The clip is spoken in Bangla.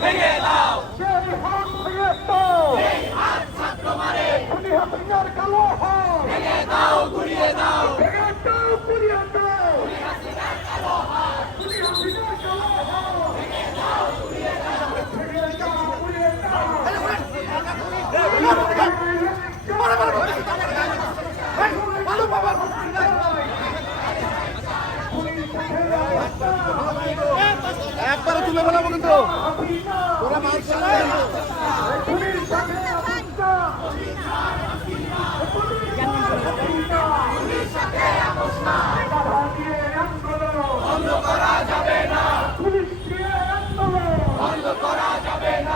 ভেঙে দাও সেই হাত ভেঙে দাও এই হাত ছাত্র মারে খুনি হাসিনার কালো হাত ভেঙে দাও গুড়িয়ে দাও ভেঙে দাও পুড়িয়ে দাও খুনি হাসিনার কালো হাত খুনি হাসিনার কালো হাত ভেঙে দাও গুড়িয়ে দাও ভেঙে দাও পুড়িয়ে দাও একবারে তুলে ফেলাবো কিন্তু তোরা মার খেলা খুনির সাথে হাসিনা পুলিশ সাথে আপোষ না বাধা দিয়ে আন্দোলন বন্ধ করা যাবে না